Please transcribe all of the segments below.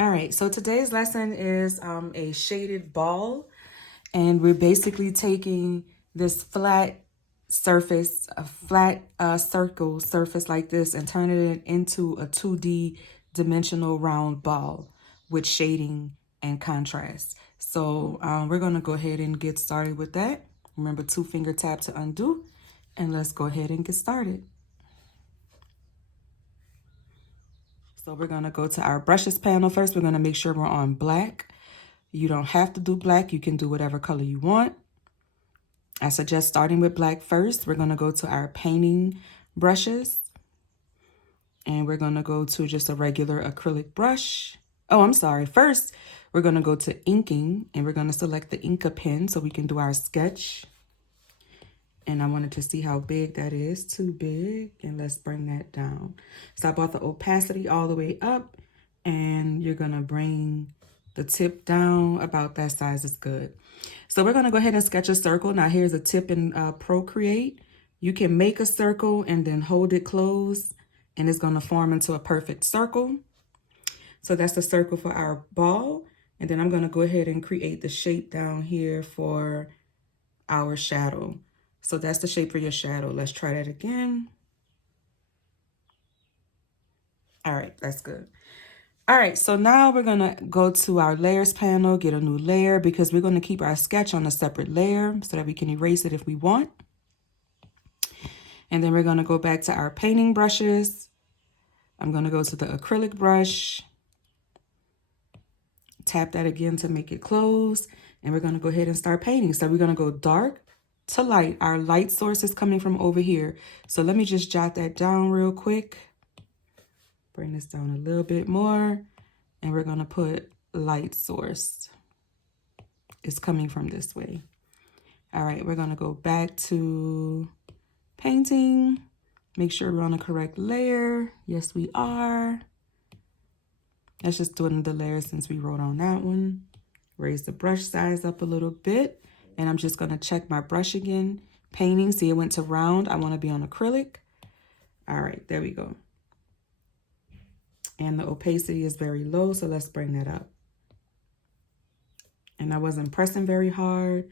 All right, so today's lesson is a shaded ball, and we're basically taking this flat surface, a flat circle surface like this, and turning it into a 2D dimensional round ball with shading and contrast. So we're gonna go ahead and get started with that. Remember, 2-finger tap to undo, and let's go ahead and get started. So we're gonna go to our brushes panel first. We're gonna make sure we're on black. You don't have to do black. You can do whatever color you want. I suggest starting with black first. We're going to go to our painting brushes. And we're going to go to just a regular acrylic brush. Oh, I'm sorry. First, we're going to go to inking. And we're going to select the Inka pen so we can do our sketch. And I wanted to see how big that is. Too big. And let's bring that down. So I brought the opacity all the way up. And you're going to bring the tip down about that size is good. So we're going to go ahead and sketch a circle. Now here's a tip in Procreate. You can make a circle and then hold it closed and it's going to form into a perfect circle. So that's the circle for our ball. And then I'm going to go ahead and create the shape down here for our shadow. So that's the shape for your shadow. Let's try that again. All right, that's good. All right, so now we're going to go to our layers panel, get a new layer because we're going to keep our sketch on a separate layer so that we can erase it if we want. And then we're going to go back to our painting brushes. I'm going to go to the acrylic brush, tap that again to make it close, and we're going to go ahead and start painting. So we're going to go dark to light. Our light source is coming from over here. So let me just jot that down real quick. Bring this down a little bit more, and we're going to put light source. It's coming from this way. All right, we're going to go back to painting. Make sure we're on the correct layer. Yes, we are. Let's just do another layer since we wrote on that one. Raise the brush size up a little bit. And I'm just going to check my brush again. Painting, see it went to round. I want to be on acrylic. All right, there we go. And the opacity is very low, so let's bring that up. And I wasn't pressing very hard,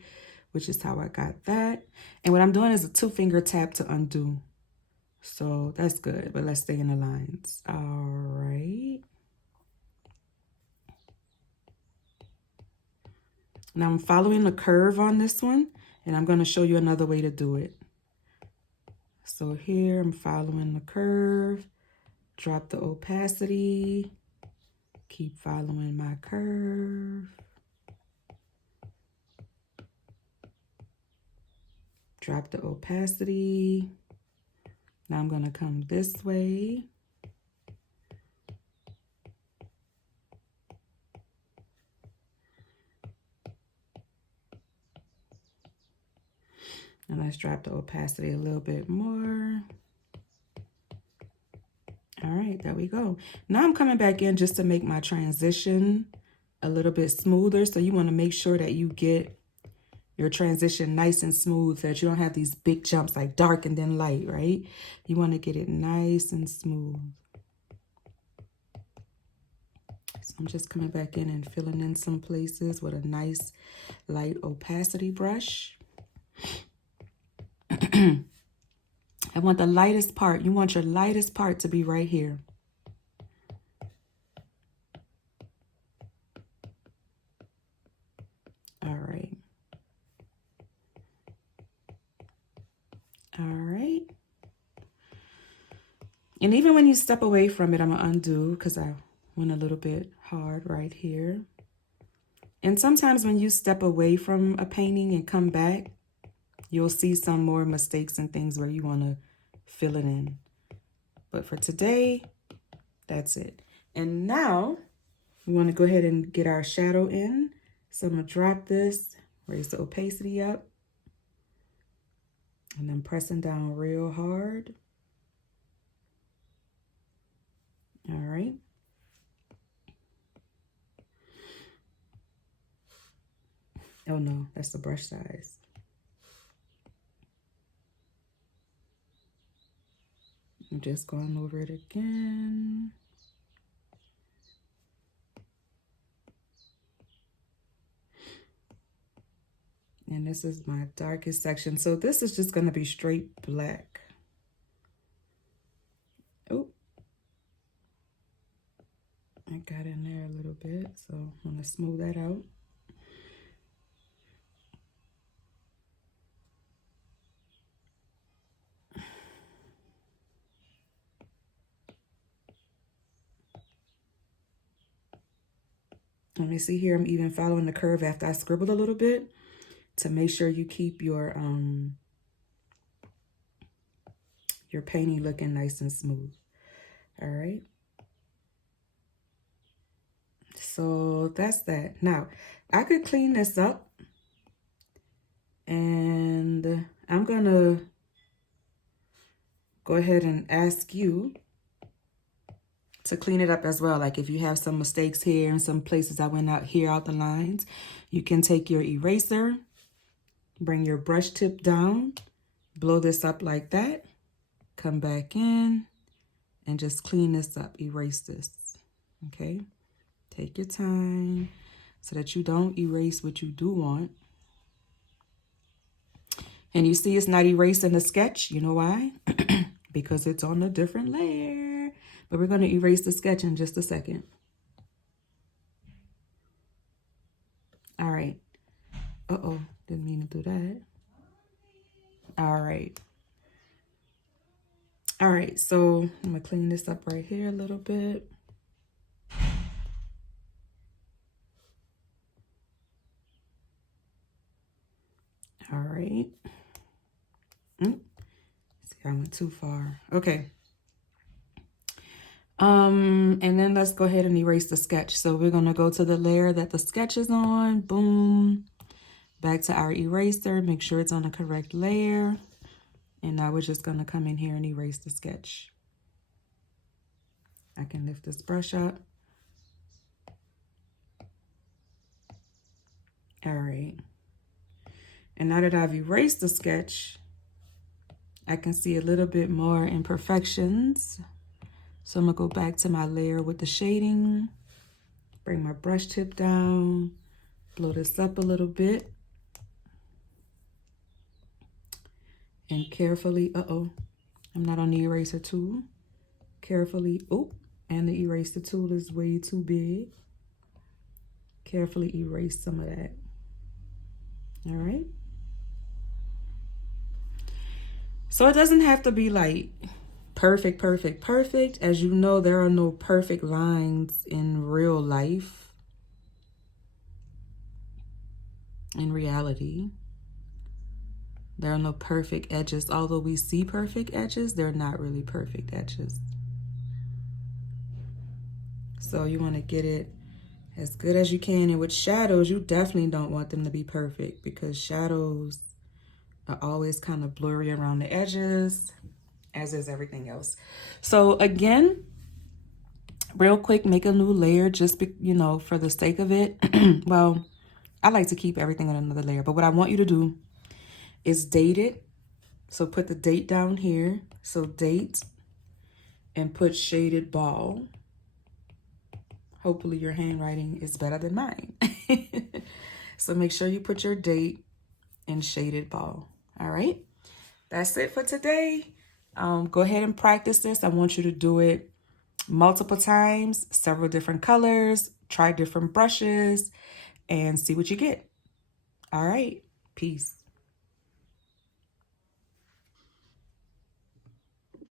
which is how I got that. And what I'm doing is a 2-finger tap to undo. So that's good, but let's stay in the lines. All right. Now I'm following the curve on this one, and I'm going to show you another way to do it. So here I'm following the curve, drop the opacity, keep following my curve. Drop the opacity. Now I'm going to come this way. And let's drop the opacity a little bit more. All right, there we go. Now I'm coming back in just to make my transition a little bit smoother. So you want to make sure that you get your transition nice and smooth so that you don't have these big jumps like dark and then light, right? You want to get it nice and smooth. So I'm just coming back in and filling in some places with a nice light opacity brush. I want the lightest part. You want your lightest part to be right here. All right. All right. And even when you step away from it, I'm going to undo because I went a little bit hard right here. And sometimes when you step away from a painting and come back, you'll see some more mistakes and things where you want to fill it in. But for today, that's it. And now we want to go ahead and get our shadow in. So I'm going to drop this, raise the opacity up, and then pressing down real hard. All right. Oh no, that's the brush size. I'm just going over it again. And this is my darkest section. So this is just going to be straight black. Oh, I got in there a little bit, so I'm going to smooth that out. Let me see here. I'm even following the curve after I scribbled a little bit to make sure you keep your painting looking nice and smooth. All right. So that's that. Now, I could clean this up, and I'm going to go ahead and ask you to clean it up as well. Like if you have some mistakes here and some places I went out here out the lines, you can take your eraser, bring your brush tip down, blow this up like that, come back in, and just clean this up, erase this, okay? Take your time so that you don't erase what you do want. And you see it's not erasing the sketch. You know why? Because it's on a different layer. But we're going to erase the sketch in just a second. All right. Uh-oh, didn't mean to do that. All right. All right, so I'm going to clean this up right here a little bit. All right. See, I went too far. Okay. And then let's go ahead and erase the sketch. So we're going to go to the layer that the sketch is on. Boom. Back to our eraser. Make sure it's on the correct layer. And now we're just going to come in here and erase the sketch. I can lift this brush up. All right. And now that I've erased the sketch, I can see a little bit more imperfections. So I'm going to go back to my layer with the shading, bring my brush tip down, blow this up a little bit, and carefully, I'm not on the eraser tool, carefully, and the eraser tool is way too big. Carefully erase some of that. All right. So it doesn't have to be like perfect, perfect, perfect. As you know, there are no perfect lines in real life, in reality. There are no perfect edges. Although we see perfect edges, they're not really perfect edges. So you want to get it as good as you can. And with shadows, you definitely don't want them to be perfect because shadows are always kind of blurry around the edges, as is everything else. So again, real quick, make a new layer just, for the sake of it. Well, I like to keep everything on another layer, but what I want you to do is date it. So put the date down here. So date and put shaded ball. Hopefully your handwriting is better than mine. So make sure you put your date and shaded ball. All right. That's it for today. Go ahead and practice this. I want you to do it multiple times, several different colors, try different brushes, and see what you get. All right. Peace.